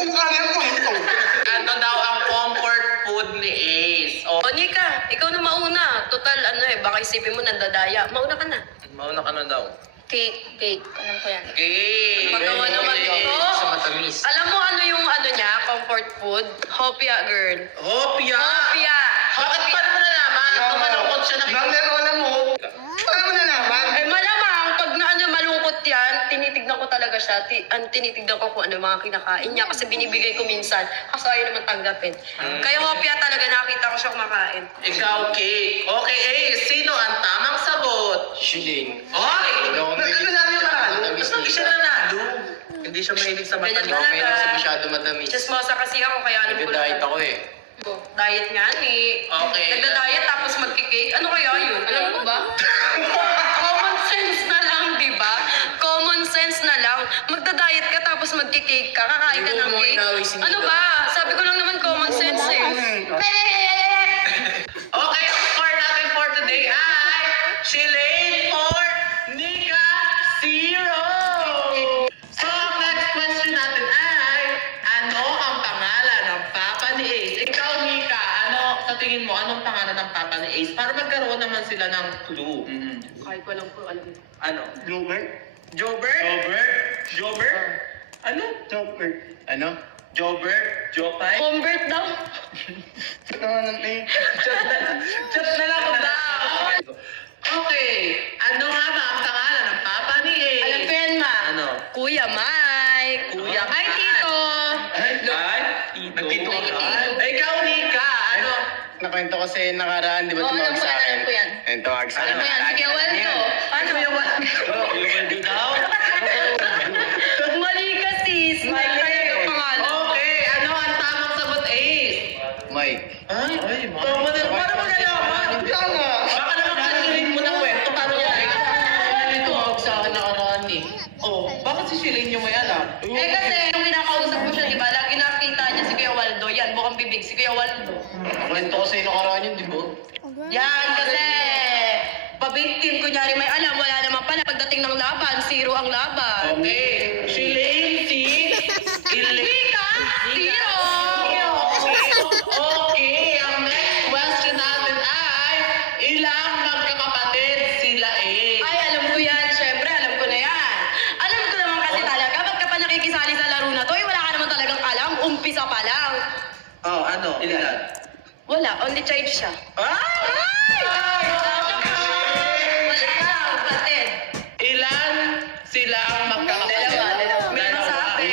Ano daw ang comfort food ni Ace? O, Nika, ikaw na mauna. Total, baka isipin mo nandadaya. Mauna ka na. Mauna ka na daw. Cake. Alam ko yan. Okay. Magawa naman ito. Sa matamis. Alam mo ano yung niya, comfort food? Hopia, girl. Hopia! Hopia! Bakit pa naman nalaman? Kung malungkot siya Nang mo. Paano mo nalaman? Ay, malamang, pag malungkot yan, tinitignan ko talaga siya. Tinitignan ko kung ano yung mga kinakain niya kasi binibigay ko minsan. Kaso ayaw naman tanggapin. Kaya hopia talaga nakita ko siya kumakain. Ikaw, Cake. Okay, Ace. Sino ang tamang sagot? Shilin. Okay! Nagkakalaman yung manalo. Mas hindi siya nanalo. Hindi siya mahilig sa matamis. Ganyan talaga. May lang sa masyado matamis. Chismosa kasi ako, kaya alam ko Nag-diet ako eh. Diet nga ni. Okay. Nagda-diet tapos magkikake. Ano kaya yun? Alam mo ba? Common sense na lang, di ba? Common sense na lang. Magda-diet ka tapos magkikake ka. Kakain ka ng cake. Ano ba? Sabi ko lang naman common sense eh. Okay, ang score natin for today ay Shilane for Nika 0. So, ang next question natin ay ano ang pangalan ng papa ni Ace? Ikaw, Nika, sa tingin mo, anong pangalan ng papa ni Ace? Para magkaroon naman sila ng clue. Kahit ko lang po alam mo. Ano? Jobert? Jobert? Jobert? Ano? Jobert. Ano? Jobert? Jopay? Convert daw. Ito naman eh. Chat na lang daw. Okay. Ano nga ba ang pangalan ng papa ni Ace? Alam ko yan, ma. Ano? Kuya Mike. Kuya Ay, Mike. Tito. Ay, Tito. Nagtito ka. Ikaw, Nika. Ano? Nakwento ko sa'yo nakaraan, di ba Oo, tumawag alam ko sa yan, akin? alam ko yan. Ayun, tumawag sa akin. Alam mo yan, sige, Waldo. Ano? Iwan daw. Mali ka, sis. Mike pa yung pangalan. Okay. Ano ang tamang sagot, Ace? Mike. Ay, tama na. Paano mo nalaman? Baka naman kalimutin mo na kwento. Paano mo nalaman? Tumawag sa akin nakaraan eh. Oh, bakit si Shilane yung may alam? Eh kasi yung kinakausap ko siya, di ba? Lagi nakita niya si Kuya Waldo. Yan, bukang bibig si Kuya Waldo. Nakwento ko sa'yo nakaraan yun, di ba? Yan, kasi pabiktim, kunyari may alam, wala naman pala. Pagdating ng laban, zero ang laban. Okay. Shilane, si Ika, zero! Okay, ang next question natin ay ilang magkakapatid sila Ay, alam ko yan. Siyempre, alam ko na yan. Alam ko naman kasi talaga, ba't ka pa nakikisali sa laro na to? Eh, wala ka naman talagang alam. Umpisa pa lang. Oh, ano? Ilan? Wala, only child siya. Wala ka, kapatid. Ilan silang magkakapatid? Dalawa. May masabi.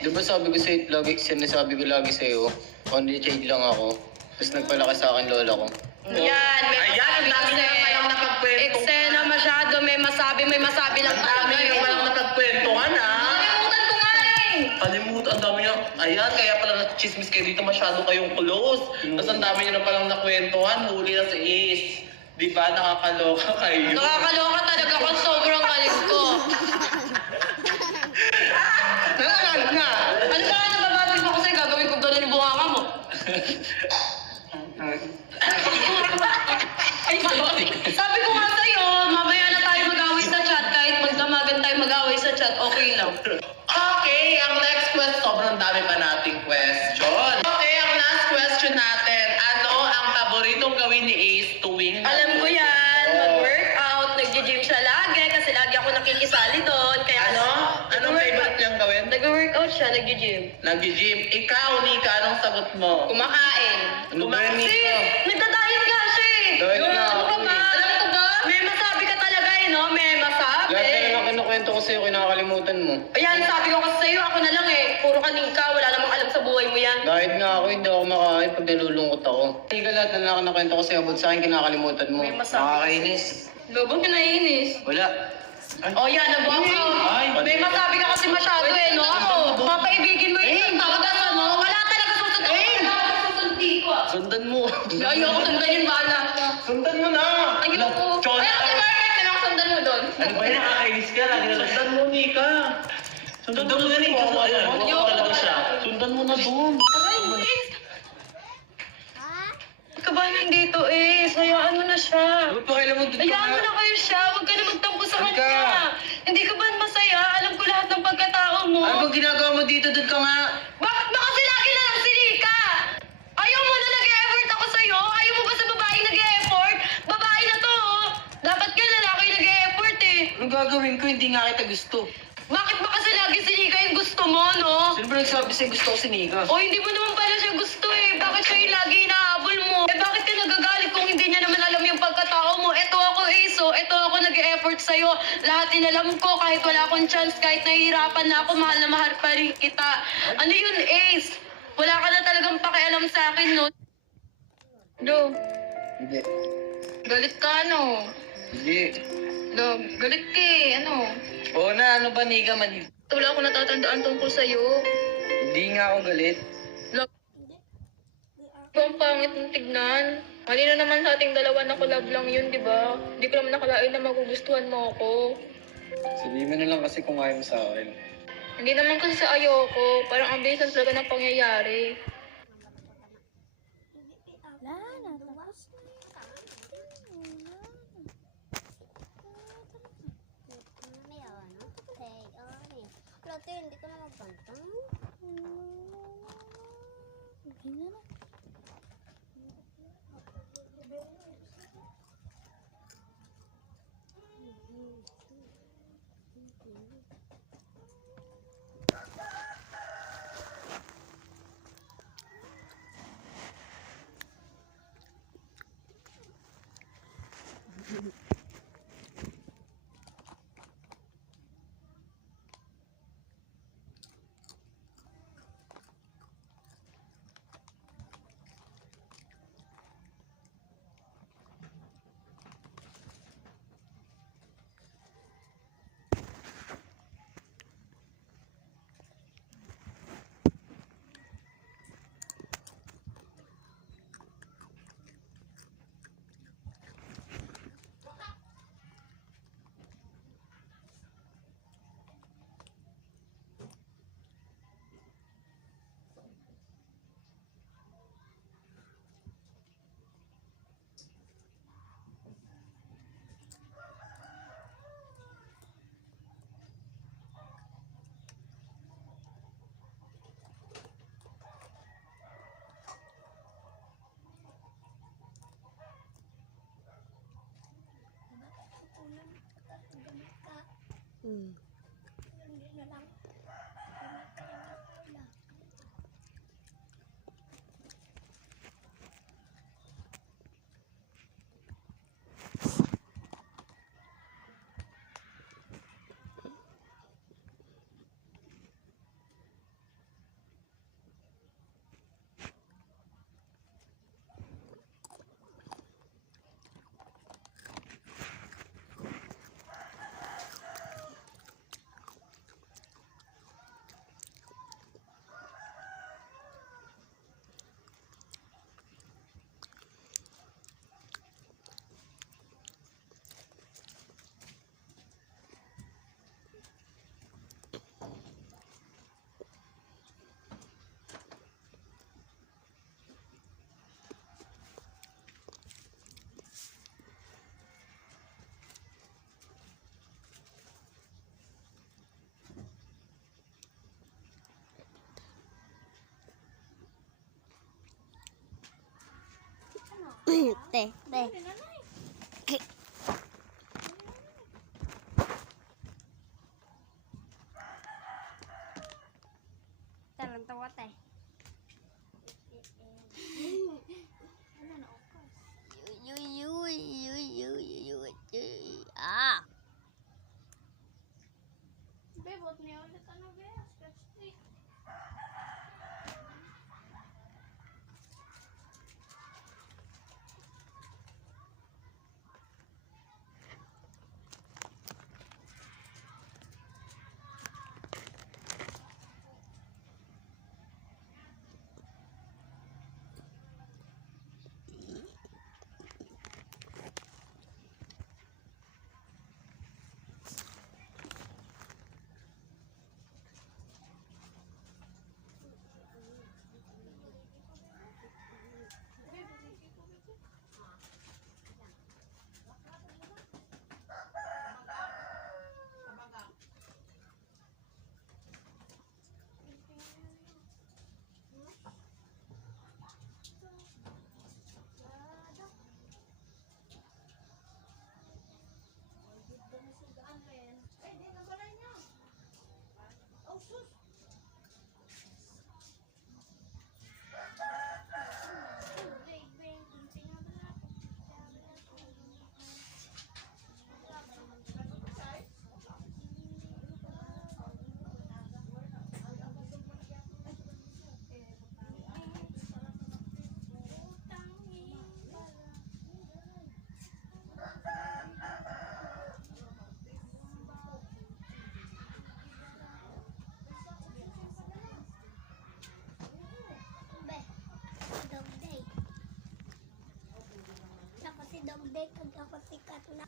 Di ba sabi ko sa'yo, sinasabi ko lagi sa'yo, only child lang ako. Tapos nagpalaki sa akin lola ko. Yan, may Ayan, ang masabi dami kasi. na palang napagkwento. Eksena masyado, may masabi lang Ang dami tayo. na palang napagkwentuhan, ha? Nakalimutan ko nga eh. Kalimutan, ang dami niya. Ayan, kaya pala na-chismis kayo dito, masyado kayong close. Tapos ang dami niyo na palang nakwentuhan, huli na si Ace. Di ba, nakakaloka kayo? Nakakaloka talaga kung sobrang galing ko. Nakalaan na! Ano ba nababati mo kasi gagawin ko ganun yung bunganga mo? Ay, sabi ko nga sa'yo, mamaya na tayo mag-away sa chat. Kahit magdamagan tayo mag-away sa chat, okay lang. Okay, ang next question, sobrang dami pa nating question. Okay, ang last question natin, ano ang paboritong gawin ni Ace tuwing Alam ko yan, mag-workout, nag-gym siya lagi kasi lagi ako nakikisali doon. Kaya Ano? Anong favorite niyang gawin? Nag-workout siya, nag-gym. Nag-gym. Ikaw, Nika, anong sagot mo? Kumakain. Ano ba yun, Sis, Nika? nagda-diet nga siya eh. Diet nga Ano ka ako ba? eh. Alam ko ba? May masabi ka talaga eh, no? May masabi. Lahat na lang kinukwento ko sa'yo, kinakalimutan mo. Ayan, sabi ko kasi sa'yo, ako na lang eh. Puro kanika, wala namang alam sa buhay mo yan. Kahit nga ako, hindi ako makain pag nalulungkot ako. Hindi ka lahat na lang kinukwento ko sa'yo, about sa akin, kinakalimutan mo. May masabi. Nakakainis. Lubog ka naiinis. Wala. Oh, yan, nag-walk out. May masabi ka kasi masyado eh, no? Papaibigin mo yun. Tawag ka mo. Wala talaga susunod. Wala talaga susundi ko ah. Sundan mo. Ayoko sundan yun, bahala. Sundan mo na! Ayoko. Chon- Ay, si Margaret, kailangan sundan mo doon. Ano ba yun? Nakakainis ka. Lagi na sundan mo, Nika. Sundan mo na rin. Ayoko. Talaga siya. Sundan mo na doon. Aray, sis. Kabahan dito eh. Sayaan mo na siya. Ano pa kailan mo dito? Hayaan mo na kayo siya. Huwag ka na magtampo sa Halika. kanya. Hindi ka ba masaya? Alam ko lahat ng pagkatao mo. Ano ba ginagawa mo dito? Doon ka nga. Bakit Anong gagawin ko? Hindi nga kita gusto. Bakit ba kasi lagi si Nika yung gusto mo, no? Sino ba nagsabi sa'yo gusto ko si Nika? O hindi mo naman pala siya gusto eh. Bakit siya yung lagi inahabol mo? Eh bakit ka nagagalit kung hindi niya naman alam yung pagkatao mo? Eto ako, Ace, oh. Eto ako nag-e-effort sa'yo. Lahat inalam ko kahit wala akong chance, kahit nahihirapan na ako, mahal na mahal pa rin kita. Ano yun, Ace? Wala ka na talagang pakialam sa akin, no? Do, Hindi. galit ka, ano? Hindi. Do, galit ka eh, ano? Oo na, ano ba Nika man? Wala akong natatandaan tungkol sa'yo. Hindi nga ako galit. Ang pangit ng tignan. Halina naman sa ating dalawa na collab lang yun, di ba? Hindi ko naman nakalain na magugustuhan mo ako. Sabihin mo na lang kasi kung ayaw mo sa akin. Hindi naman kasi sa ayoko. Parang ang bilis lang talaga ng pangyayari. Wala na, tapos na. Lotte, hindi ko na magbantang. Okay na na. Te. Talang tawa, te. Ah. Bebot niya ulit ano ba? Sketch. dog day kag ako sikat na.